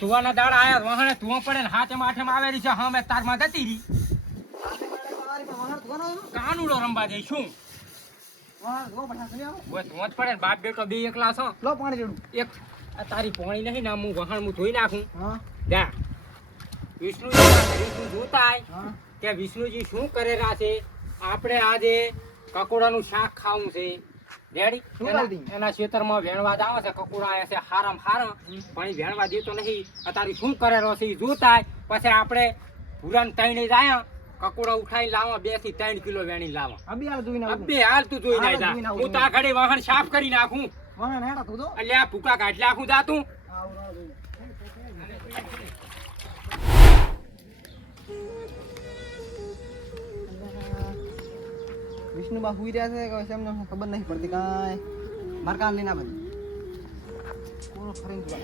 તુવાના દાડા આયા વહાણે તુવા પડે ને હાથે માથે આવેલી છે હમે તારમાં જતી રહી કાનુડો રંબા જઈ શું ઓય તું જ પડે ને બાપ બેટો બે એકલા છો લો પાણી રેડું એક આ તારી પોણી નહીં ના હું વહાણ હું ધોઈ નાખું હા જા વિષ્ણુ જોતા આય હા કે વિષ્ણુજી શું કરેલા છે આપણે આજે કકોડાનું શાક ખાવું છે રેડી શું કરી દી? એના ખેતરમાં વેણવા જ આવે છે કકોડા આયા છે હારામ હારા પણ ઈ વેણવા દેતો નહીં અત્યારે શું કરેલો છે ઈ જોતા આય. પછી આપણે ભૂરાને તઈને જાય કકોડા ઉઠાઈ લાવવા 2 થી 3 કિલો વેણી લાવવા અબી હાલ જોઈને આવું અબે હાલ તું જોઈ હાલ નાખ જોઈને આવું. હું તા ઘડી વાહન સાફ કરી નાખું વાહણ હેડા તું તો એટલે આ ભૂકા કાઢી નાખું જાતું આવું રાહ જોઈને. વિષ્ણુબા હુઈ રહ્યા છે કે એમને ખબર નહીં પડતી કાંઈ માર કાન લઈને આવે કોણ ફરીને જોવા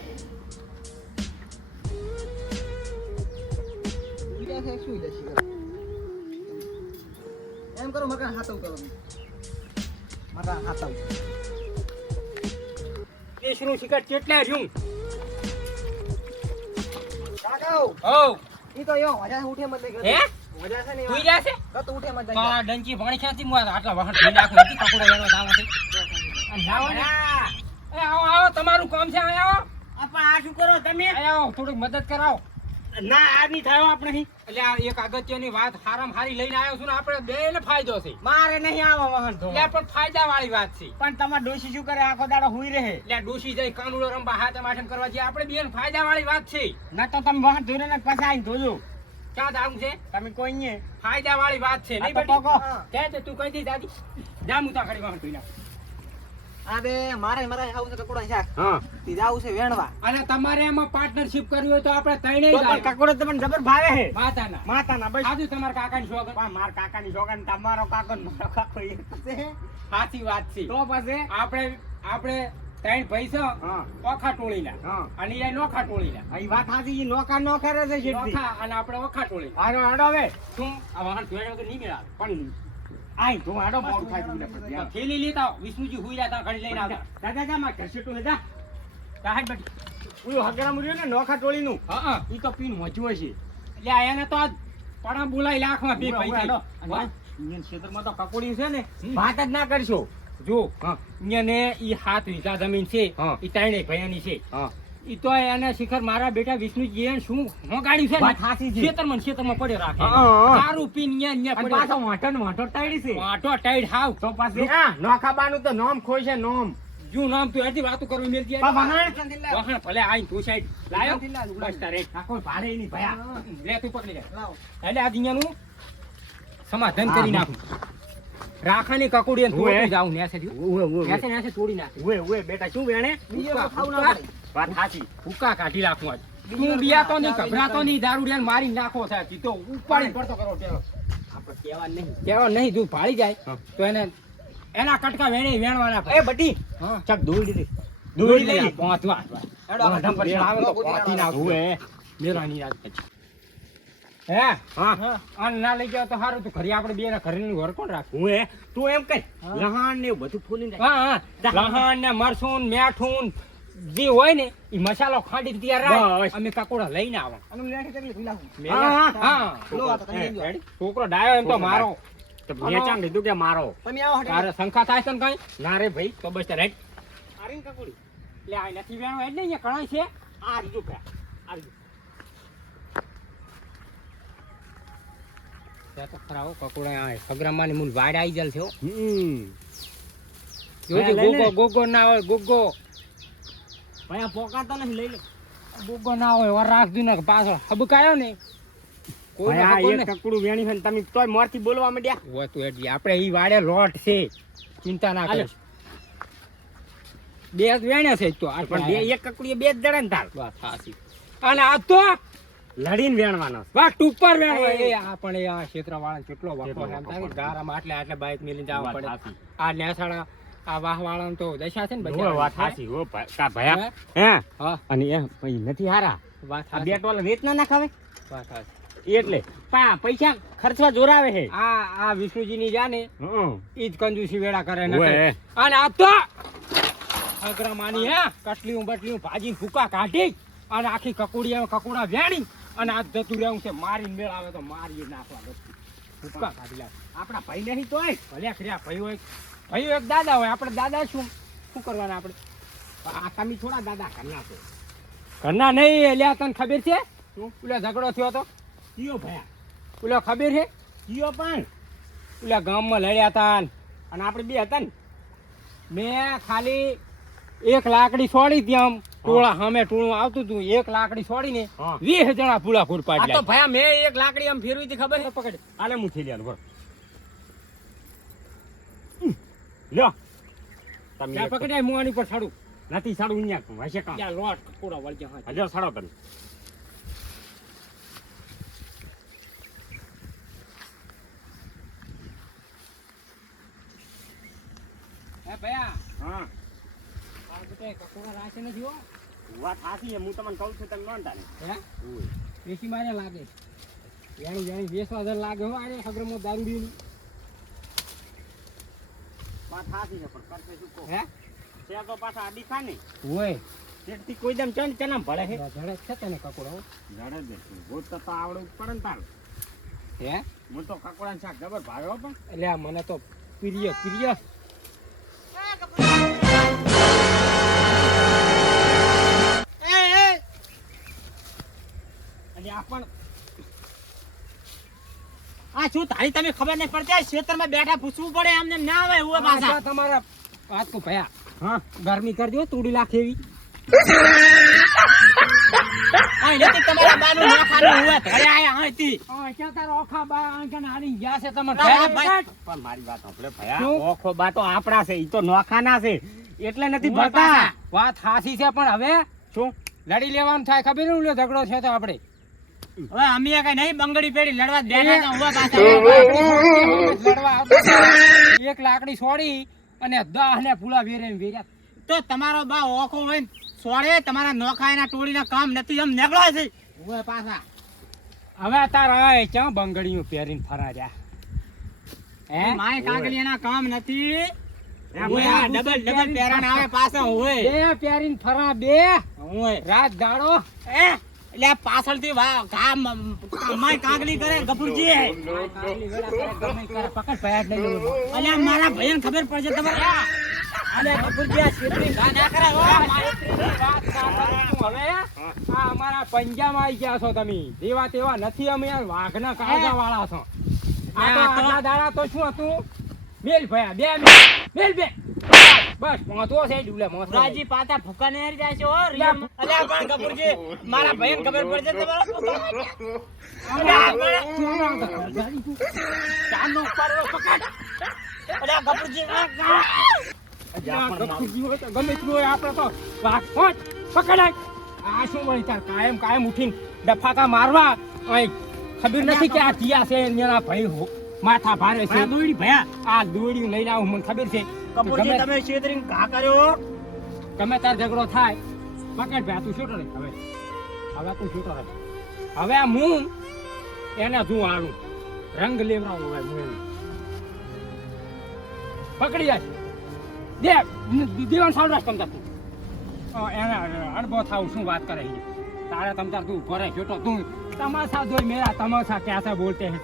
હુઈ રહ્યા છે શું હુઈ રહ્યા છે એમ કરો માર કાન હાથવ કરો માર કાન હાથવ કેશનું શિકાર કેટલા રહ્યું કાકાઓ હો ઈ તો યો મજા ઉઠે મત હે મજા છે ને સુઈ જશે તો ઉઠે મત કાળા ડંકી પાણી ક્યાંથી મુઆ આટલા વાહન ધોઈ નાખું નથી કકોડા વેણવા દાવાથી અને લાવો ને એ આવો આવો તમારું કામ છે આવો આપા આ શું કરો તમે આવો થોડીક મદદ કરાવો ના આ નહીં થયો આપણે નહીં. એટલે આ એક અગત્યની વાત હારામ હારી લઈને આવ્યો છું ને આપણે બેને ફાયદો છે મારે નહીં આવો વાહન એટલે ધોવા. પણ ફાયદા વાળી વાત છે પણ તમાર ડોશી શું કરે આખો દાડો હુઈ રહે એટલે ડોશી જાય કાનુડો રંબા હાથે માથે કરવા જઈએ આપણે બેન ફાયદા વાળી વાત છે ના તો તમે વાહન ધોઈને ને પાછા આવીને ધોજો ક્યાં દાવું છે તમે કોઈ નહીં ફાયદા વાળી વાત છે નહીં આ તો બેટી પકો. કે છે તું કહી દી દાદી જા હું તા ઘડી વાહન ધોઈ નાખ આ બે મારે આવું છે કકોડા શાક હા તી જાવું છે વેણવા અને તમારે એમાં પાર્ટનરશિપ કરવી હોય તો આપણે ત્રણેય તો પણ જાય કાકોડો તમને જબર ભાવે હે માતાના માતાના બસ આજુ તમારા કાકાની શોખ પણ માર કાકાની છોકરાને તમારો કાકો ને મારો કાકો એક છે સાચી વાત છે તો પછી આપણે ત્રણ પૈસા હા ઓખા ટોળીના હા અને એ નોખા ટોળીના આ વાત સાચી ઈ નોકા નો કરે છે શેઠજી. નોખા અને આપણે ઓખા ટોળી હારો હાડો હવે શું આ વાહન ધોયા વગર નહીં મેળાવે પણ આઈ તો હાડો મોડું થાય તમને પછી. તો થેલી લેતા આવો. વિષ્ણુજી હુઈ રહ્યા તા ઘડી લઈને આવતા દાદા જા માં ઘર શેઠું હે જા કાહેડ બેટી ઓલું હગરામ રહ્યું ને નોખા ટોળીનું હા ઈ તો પીન મોજું હશે એટલે આ એને તો આજ પડા બોલાઈ લાખમાં બે ઉભા, ઉભા, પૈસા હાડો. અને ઈન્ડિયન ક્ષેત્રમાં તો કકોડી છે ને હમ. વાત જ ના કરશો જો હા ને ઈ 7 વીઘા જમીન છે હા. ઈ ત્રણેય ભયાની છે હા ઈ તો એને શિખર મારા બેટા વિષ્ણુજી એને શું મોગાડ્યું છે વાત સાચી છે. ખેતરમાં પડ્યો રાખે હા, હા. દારૂ પીને ન્યા અને પાછો વાંટો ને વાંટો ટાળી છે વાંટો ટાઈડ હાવ તો પાછી આ નોખાબાનું તો નામ ખોય છે નામ જુ નામ તું એથી વાતો કરવી મેલતી પણ વહાણ વહાણ ભલે આઈને તું સાઈડ લાયો લાવ. બસ તારે આ કોઈ ભાડે નહીં ભયા લે તું પકડી લે લાવો એટલે આ દુનિયાનું સમાધાન કરી નાખું રાખવાની કકોડી ઉવે. તોડી જાઉં નેસે થયું ઉવે ઉવે નેસે નેસે તોડી નાખ ઉવે ઉવે બેટા શું વેણે બીજે ઉકા, ખાવું ના ઉકા. પડે વાત સાચી ભૂકા કાઢી નાખું આજ બીજી તું વાર બિયાતો ખાવા નહીં જાવ, ગભરાતો બીજી નહીં દારૂડિયાને મારી નાખો છે કીધો ઉપાડી પડતો કરો પેલો આપણે કહેવા નહીં કેવો નહીં તું ભાળી જાય હા. તો એને એના કટકા વેણે વેણવાના એ બટી હા ચક દોડી દે દોડી દોડી લઈ લઈ પહોંચવા હેડો, મોઢા પર આપણે આવે તો ગોતી પહોંચી નાખું ઉવે મેરાની રાત પછી હે હા અને ના લઈ જાવ તો સારું તું ઘરે આપણે બે ઘરેનું ઘર કોણ રાખું ઉવે તું એમ કઈ હા. લહાણ ને એવું બધું ફૂલી નાખ હા લહણ ને મરસું ને મેઠું જે હોય ને એ મસાલો ખાંડી તૈયાર રાખ બસ. અમે કકોડા લઈને આવા અને લેઠી કેટલી ભૂલાવું હા હા લો આ તો તમે લઈ જાઓ. છોકરો ડાયો એમ તો છોકરો મારો તો વેચાણ લીધું કે મારો તમે આવો હટે તારે શંકા થાય છે ને કઈ ના રે ભાઈ તો બસ તારે આરીન કકોડી લે આ નથી વેણો એટલે અહીંયા કણાય છે આ રીજુ ભયા આ રીજુ ત્યાં તો ખરા હો કકોડા આ સગરામાની મૂળ વાડ આવી જલ છે હો. જોજે લઈ લે. ગોગો ગોગો ના હોય ગોગો ભાઈ આ પોકાતો નથી લઈ લે ગોગો ના હોય વર રાખજો ને પાછળ હબકાયો ને કોઈ ભાઈ આ એક કકડું વેણી છે ને તમે તોય મોરથી બોલવા માંડ્યા હોય તો એટલે આપણે ઈ વાડે લોટ છે ચિંતા ના હાલે. કરીશ બે જ વેણ્યા છે તો આ પણ બે એક કકડી બે જ જડે ને તાર વાત સાચી અને આ તો લડીને વેણવાનો વાત ઉપર વેણવા એ આપણે આ ક્ષેત્રવાળાને કેટલો વખો છે એમ થાય કે ગારામાં આટલે બાઈક મેલીને જવા વાત પડે સાચી. આ નેસાડા આ વાહવાળાને તો દશા છે ને હો, વાત સાચી હો ભાઈ કા ભયા હે? હે હા અને એ ભાઈ નથી હારા વાત આ સાચી. બેટ વાળા વેચ ના નાખાવે વાત સાચી. એટલે પૈસા ખર્ચવા જોરાવે છે આ વિષ્ણુજીની જાને હં. ઈ જ કંજૂસી વેળા કરે ને ઓય. અને આ તો અગ્રમાની હે કટલીઓ બટલીઓ ભાજી ફૂકા કાઢી અને આખી કકુડા વેણી અને આ જતું રહેવું છે મારીને મેળ આવે તો મારી નાખવા નથી ભૂકા કાઢી લાવે આપણા ભાઈ નહીં તોય ભલે ખર્યા ભાઈઓ એક દાદા હોય આપણે દાદા શું કરવાના આપણે આ તમે થોડા દાદા ઘરના છો ઘરના નહીં એટલે તને ખબર છે શું પેલો ઝઘડો થયો તો કયો ભયા પેલો ખબર છે કયો પણ પેલા ગામમાં લડ્યા હતા અને આપણે બે હતા ને મેં ખાલી એક લાકડી છોડી ત્યાં ટોળા સામે ટોળું આવતું હતું એક લાકડી છોડીને 20 જણા પૂળા ફૂર પાડ્યા તો ભયા મેં એક લાકડી આમ ફેરવી હતી ખબર છે પકડ આલે હું થેલિયાનો ભર લ્યો તમે પકડાય હું આની પર છાડું નથી છાડું અહીંયા હશે કામ ત્યાં લોટ પૂરા વળજે હા હજો છાડો તમે હે ભયા હા આ બેટા કકોડા રાશે નથી હો વાત સાચી છે હું તમને કહું છું તમે માનતા નહીં હે પેશી મારે લાગે વેણી વેસવા દર લાગે હો આને ખબરમાં દારૂ પીની વાત સાચી છે પણ કરતે શું કહો હે છે તો પાછા આડી ખા ને ઓય તેથી કોઈ દમ ચણ ચનામ ભળે છે ધડે છે તને કકોડો ધડે દે બોત તો આવડું પડે ને તાર હે હું તો કકોડાનું શાક જબર ભાવે હો પણ એટલે આ મને તો પ્રિય આ શું તારી તમે ખબર નહીં પડતી ક્ષેત્રમાં બેઠા પૂછવું પડે અમને ના આવે એવું પાછા તમારા વાત તો ભયા હા ગરમી કરજો તૂડી લાખે એવી આ નથી તમારા બાનું નાખાનું હોય ઘરે આયા હતી ક્યાં તારો ઓખા બા અંકન હારી ગયા છે તમાર પણ મારી વાત આપણે ભયા ઓખો બા તો આપડા છે ઈ તો નોખાના છે એટલે નથી ભરતા વાત હાસી છે પણ હવે શું લડી લેવાનું થાય ખબર ને ઝઘડો છે તો આપણે હવે અમે કઈ નહીં બંગડી પેડી લડવા બેઠા હતા ઉભા પાછા લડવા એક લાકડી છોડી અને 10 ને પૂળા વેર્યા તો તમારો બા ઓખો હોય સોળે તમારા નોખાયના ટોળીના કામ નથી એમ નીકળો છે ઉભા પાછા હવે તારા ક્યાં બંગડીઓ પહેરીને ફરાડ્યા હે માય કાગલીના કામ નથી ડબલ પહેરાણ આવે પાછો હોય બે પહેરીને ફરા બે હોય રાત દાડો હે એટલે પાછળથી કામ માય કાગલી કરે ગફુરજી કાગલી વેડા કરે ગમે કરે પકડ ભયાડ નહીં અલ્યા મારા ભયન ખબર પડશે તમારે અલે ગફુરજી આ છેતરી ના કરે ઓ મારી વાત ના કરું હવે આ અમારા પંજામાં આવી ગયા છો તમે જેવા તેવા નથી અમે વાઘના કાળજા વાળા છો આ તો આટલા દાડા તો શું હતું મેલ ભયા બે મેલ બે બસ મોતો છે ડુલે મોતો રાજી પાતા ભૂકા ને હરી જાય છે ઓ અલ્યા પણ ગફુરજી મારા ભયન ખબર પડશે તમારા ચાનો પરવો પકડ અલ્યા ગફુરજી ગમે એટલું આપણે તો વાઘ પકડાય આ શું વળી તાર કાયમ ઉઠીને ડફાકા મારવા ખબર નથી કે આ ટીયા છે એના ભાઈ માથા ભારે છે દોડી ભયા આ દોડી લઈને આવું મને ખબર છે કપૂરજી તમે છેતરીને ઘા કર્યો ગમે તાર ઝઘડો થાય પકડ ભયા તું શૂટર હવે તું શૂટર હવે આ હું એને શું આલું રંગ લેવડાવું હવે હું પકડી જાય દેવાન સાવરાશ તમતા તું એને અડબો થાવ શું વાત કરે તારે તમતાર તું ઘરે જોતો તું તમાશા જોઈ મેરા તમાશા ક્યાં બોલતે હે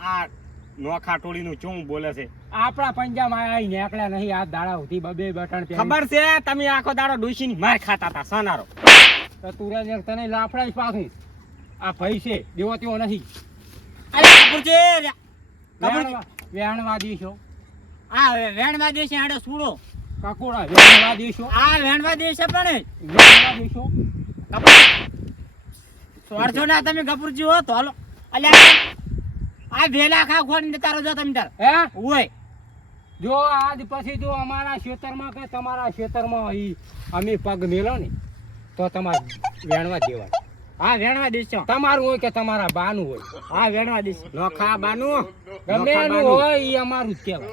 આ નોખા ટોળીનું શું બોલે છે આપણા પંજામાં આઈ નીકળ્યા નહીં આ દાડા ઉધી બબે બટન ખબર છે તમે આખો દાડો ડોશીની માર ખાતા હતા સનારો તો તુરે તને લાફડાઈ પાછું આ ભાઈ છે દેવો તેવો નથી અરે કપૂરજી વેણવા દીશો આ વેણવા દેશે આડે સુડો કકોડા વેણવા દેશો આ વેણવા દેશે પણ વેણવા દેશો સોરજો ના તમે કપૂરજી હો તો હાલો અલ્યા આ ભેલા ખા ખોડીને તારો જો તમે તાર હે ઓય જો આજ પછી જો અમારા ખેતરમાં કે તમારા ખેતરમાં અમે પગ મેલો ને તો તમારે વેણવા દેવા હા વેણવા દેશો તમારું હોય કે તમારા બાનું હોય હા વેણવા દેશો નોખા બાનું ગમે એનું હોય ઈ અમારું જ કહેવાય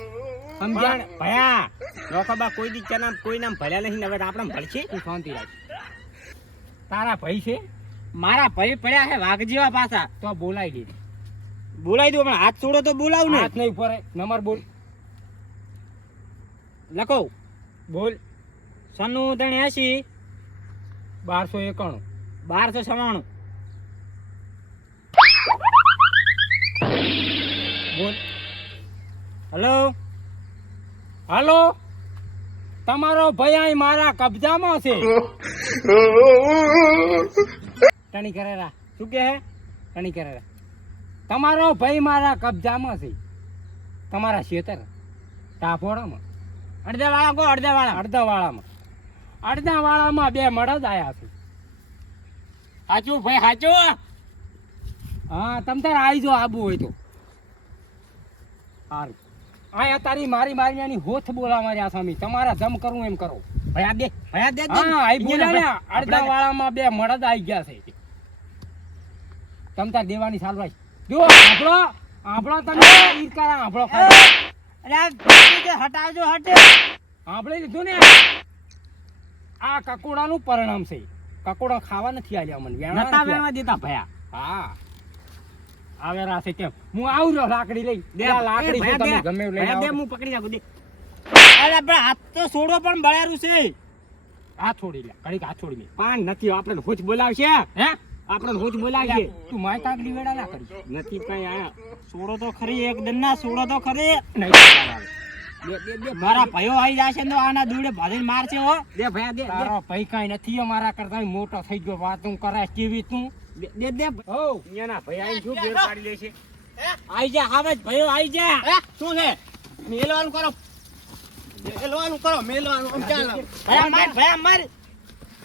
સમજાણ ભયા નોખા બા કોઈ દી ચના કોઈ નામ ભલ્યા નહીં હવે આપણે ભળશે તું શાંતિ રાખ તારા ભાઈ છે મારા ભાઈ પડ્યા છે વાઘ જેવા પાછા તો બોલાવી દો પણ હાથ છોડો તો બોલાવ ને હાથ નહીં ફરે નંબર બોલ લખો બોલ 93 80 1291. 1296. બોલ. હલો હલો, તમારો ભાઈ અહીં મારા કબજામાં છે. ટણી કરેરા શું કે હે? ટણી કરેરા તમારો ભાઈ મારા કબજામાં છે. તમારા ખેતર ટાપોડામાં અડધા વાળા કો અડધા વાળા. અડધા વાળામાં 2 મળદ આયા છે. સાચું ભાઈ સાચું. હા તમ તાર આવી જો આબુ હોય તો સારું. આ તારી મારી હોથ બોલા માર્યા સ્વામી. તમારા જમ કરવું એમ કરો. ભયા દે હા આઈ બોલ્યા. અડધા વાળામાં 2 મળદ આવી ગયા છે. તમ તાર દેવાની સાલ ભાઈ જો આપણો તમે ઈરકારા આપણો હટાવજો હટે. આપણે લીધું ને આ કકોડાનું પરિણામ છે. કકોડા ખાવા નથી આલ્યા મને વેણા નતા નથી વેણવા દેતા ભયા. હા આવેરા છે કેમ હું આવું રહ્યો લાકડી લઈ દે. લાકડી છે તમે ગમે એવું લઈ ભયા દે આવો. હું પકડી નાખું દે. અરે પણ હાથ તો સોડો પણ બળ્યારું છે. આ છોડી લે ઘડીક આ છોડી લે. પાન નથી આપણે હોજ બોલાવશે. હે આપણે હોજ બોલાવશે. તું માય કાગડી વેડા ના કરી નથી કઈ આયા. સોડો તો ખરી એક દન્ના સોડો તો ખરી. નહીં આવે. દે મારા ભયો આવી જશે ને તો આના દૂડે ભાલીને મારશે હો. દે ભયા દે તારો ભાઈ કાંઈ નથી અમારા કરતા મોટો થઈ ગયો. વાતું કરે કેવી તું દે દે. હો અહીંયાના ભઈ આઈને શું બેર પાડી લેશે. આઈ જા હવે જ ભયો આઈ જા. શું છે મેલવાનું કરો. મેલવાનું આમ ચાલ. ભયા માર.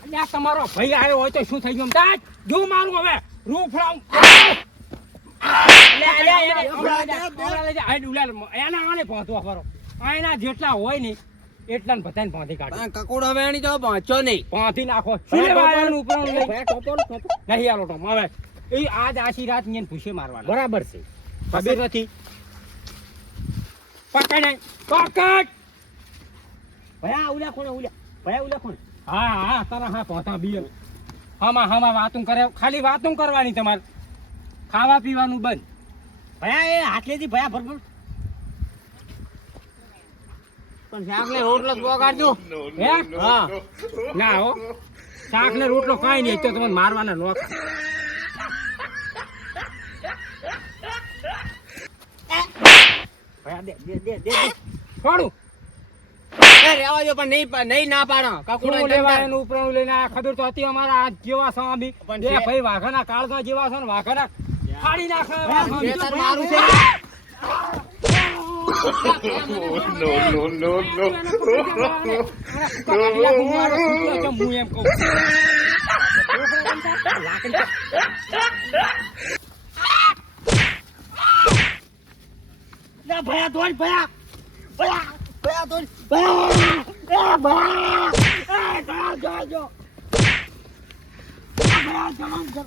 અલ્યા તમારો ભાઈ આવ્યો હોય તો શું થઈ ગયું તાજ જો મારું હવે રૂફળાઉં આને પહોંચવા કરો. આના જેટલા હોય ને એટલા ને બધાને પહોંચી કાઢો. કકોડા વેણી જાવ પહોંચો નહીં. પહોંચી નાખો. નહીં આલો ટોમ હવે એ આજ આશી રાત ને ભૂસે મારવાના. બરાબર છે. ખબર નથી પકડ નહીં પકડ. ભયા ઉલ્યા કોને ભયા ઉલ્યા કોને. હા તારા હા પહોંચા બી હામાં વાતું કરે. ખાલી વાતું કરવાની તમારે. ખાવા પીવાનું બંધ. ભયા એ હાથલેથી ભયા ભરભર. પણ શાકને રોટલો જ વગાડજો. હે હા ના હો શાક ને રોટલો કાંઈ નહીં. તો તમને મારવાના લોક. ભયા દે દે દે દે. થોડું એ રેવા જો પણ નહીં ના પાડો. કકડું લેવા એનું ઉપરાણું લઈને આ ખબર તો હતી અમારા આ જેવા સ્વામી. પણ એ છે. ભાઈ વાઘાના કાળજા જેવા છે ને વાઘાના ફાડી નાખે. બે તાર મારું છે. હું એમ કહું ભયા દોડ ભયા ભયા દોડ ભયા ભયા જો ભયા જવાન કર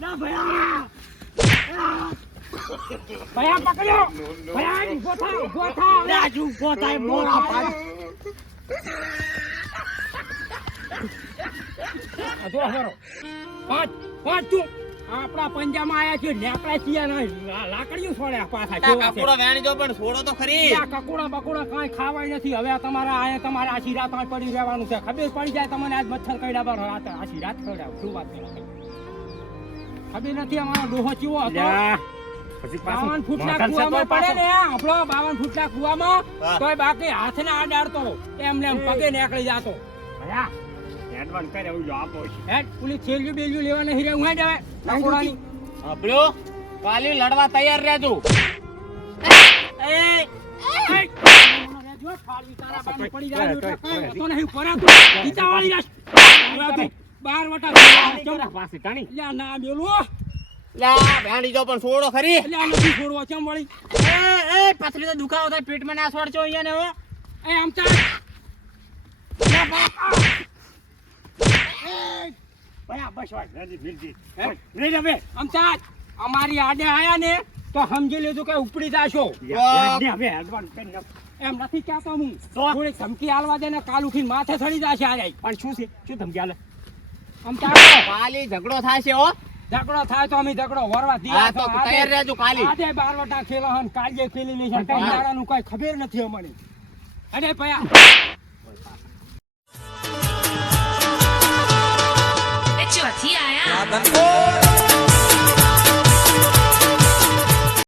ના ભયા ભયા પકડ્યો. ભયા ઉભો થા. રાજુ ઉભો થાય મોરા પાડ. જો હરો પાંચ તું આપણા પંજામાં આયા છે. નેકળા છીએ લાકડીઓ છોડ્યા પાછા. કકોડા વેણી જો પણ છોડો તો ખરી. કકોડા બકોડા કાંઈ ખાવાય નથી. હવે તમારા આયા તમારે આશી રાત પડી રહેવાનું છે. ખબર પડી જાય તમને આજ મચ્છર કઈડા પર આશી રાત ખવડાવ. શું વાત કરો ખબર નથી. અમારો ડોહો ચેવો હતો. 52 ફૂટના કુવામાં પડે ને આપણો 52 ફૂટના કુવામાં તોય બાકી હાથને આડાડતો એમને એમ પગે નીકળી જાતો. ભયા એડવાન્સ કરે એવું આપો છે. હેડ પુલી છેલ્યું બેલ્યું લેવા નહીં રહે. હું જાવે કકોડાની આપણો કાલી લડવા તૈયાર રહેજો. એ જો ફાળવી તારા બાને પડી જાય એટલે કાંઈ હતો નહીં. પરાતું ગીતાવાળી રાસ બાર વટા ચોરા પાસે ટાણી. લ્યા ના બેલું લા ભેંડી જો પણ છોડો ખરી. લ્યા નથી છોડવો ચમ વળી. એ પથરી તો દુખાવો થાય પેટમાં ના છોડજો અહીંયા ને હવે. એ આમ ચાલ ભયા બસ વાત નથી ભીલતી. નહીં હવે આમ ચાલ. અમારી આડે આયા ને તો સમજી લેજો કે ઉપડી જાશો. હવે એડવાન્સ કરી નાખ. એમ નથી કહેતો હું. તો? થોડી ધમકી આલવા દે ને કાલ ઉઠીને માથે ચડી જાશે આ જાય. પણ શું છે શું ધમકી આલે. આમ ચાલો કાલી ઝઘડો થાય છે હો. ઝઘડો થાય તો અમે ઝઘડો વરવા હા તો તૈયાર રહેજો કાલી. આજે 12 વટા ખેલો હન કાલે ખેલી લેશે. કઈ દાડાનું કઈ ખબર નથી અમને. અરે ભયા રાધન